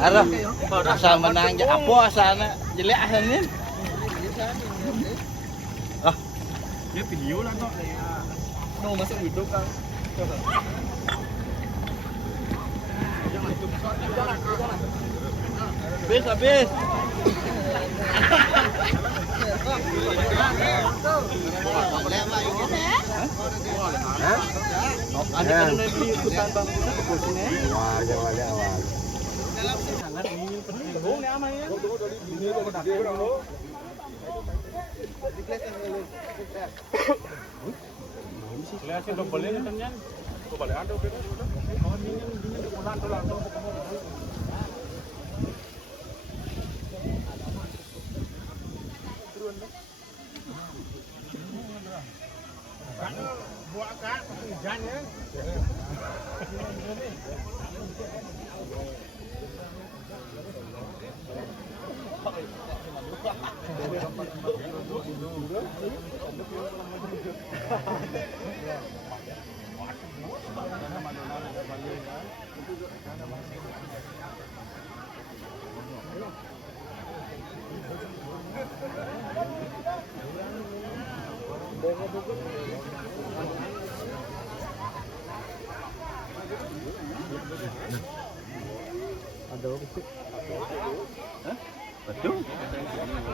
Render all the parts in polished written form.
Arah, asal menang apa asalnya jelek asalnya. Ah, dia video lah kok. Mau masuk hidup kan. Habis. Ada kan beli ikutan bang ke posnya. Awal. Lihatin dobelnya katanya. Dobel ada udah. Oh ini pulang tuh langsung ketemu. Buat kak, hujan ya.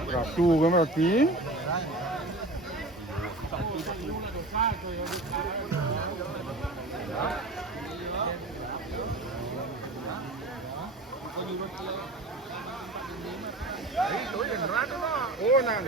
Ratu kan berarti. Oh, nah.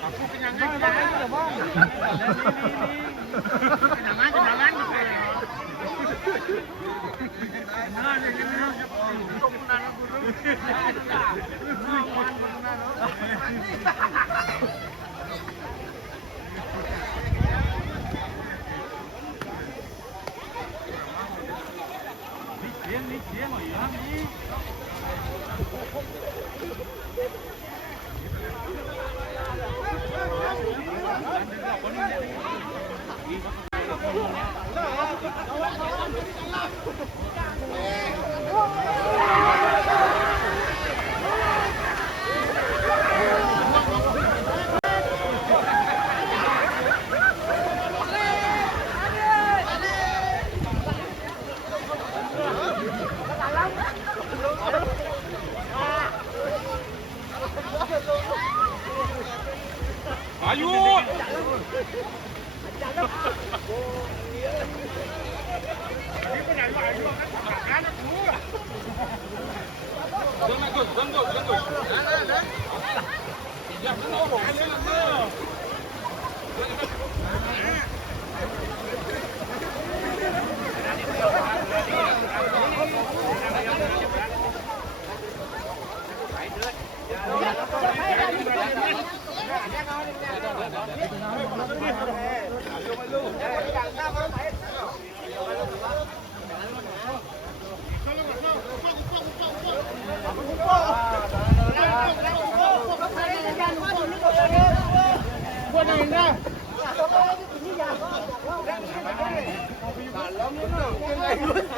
Aku kenyangan Ayo. Dalam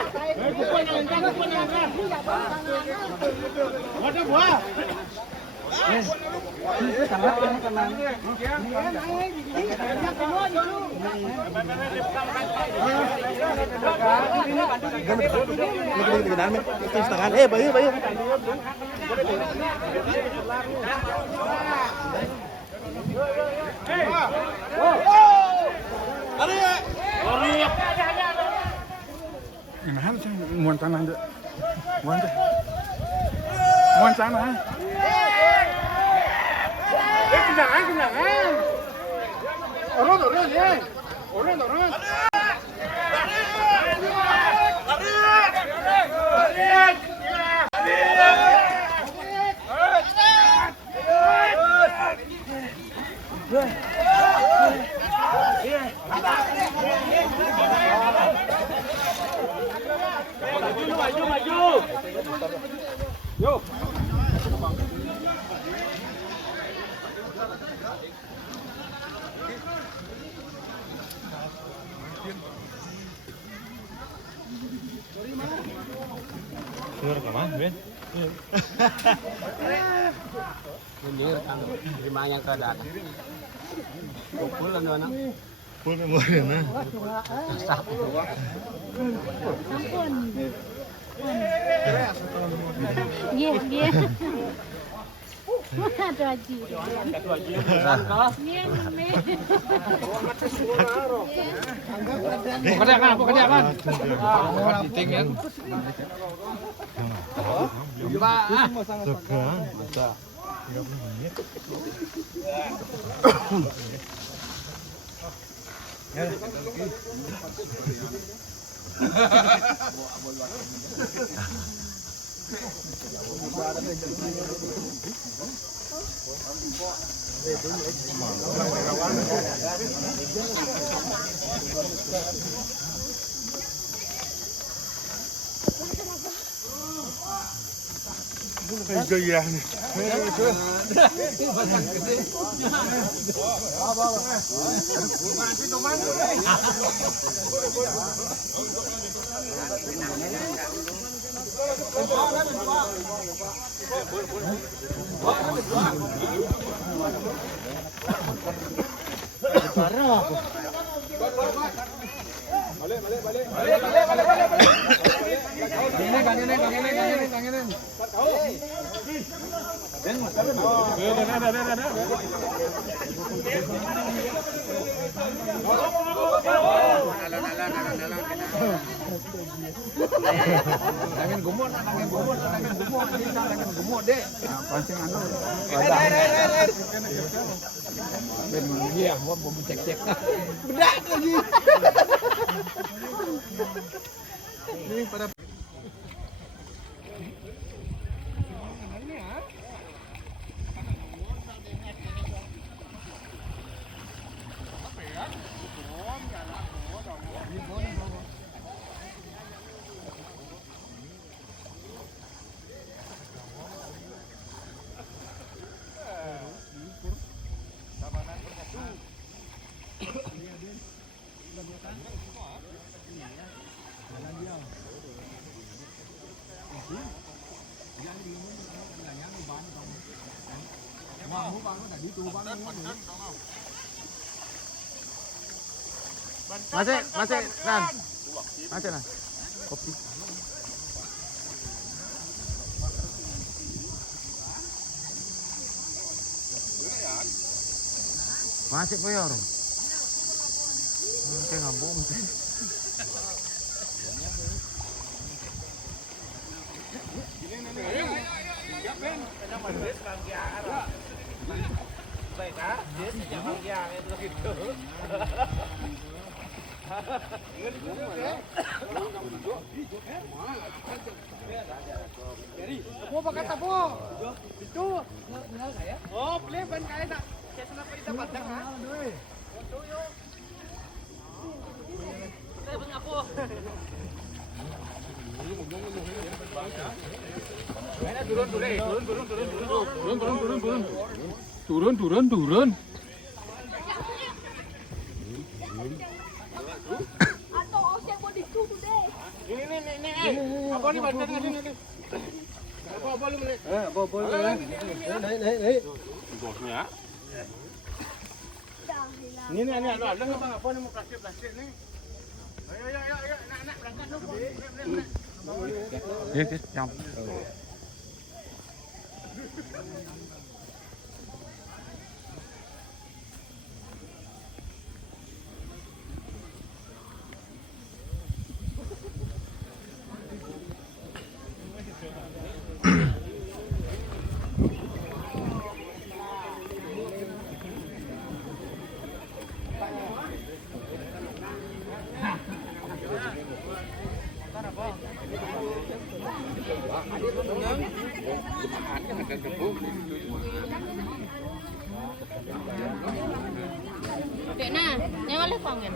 Bayu. Nah, muan tanah aja. Muan tanah. Kenangan. Turun ya. Turun. Maju. Yo. Keluar kemana, Ben? Mundur kan terima yang keadaan. Pukul kan anak. Pul memori na. Ampun. Iya. Aduh Haji. Kerjakan. Gaya nih. Angin gumut dek. Pancing anu. Ben dia mau cek-cek. Bedak lagi. Ini pada Masih, Nan. Masih, Nan. Kopi. Masih po yun. Kaya nga bom. Baik, jangan itu gitu. Tapo pakai tapo. Itu. Oh, beli ban kayak nak. Saya senang pergi dapat dah. Itu yo. Saya bang apa? Turun. Atau saya mau ditutup deh. Ini. boleh baca ni. Boleh boleh. Boleh. Nih. Bosnya. Ni ada bang apa ni mau plastik ni. Ayo nak berangkat dulu. Yes, jom. Dek nah, yang oleh kongen.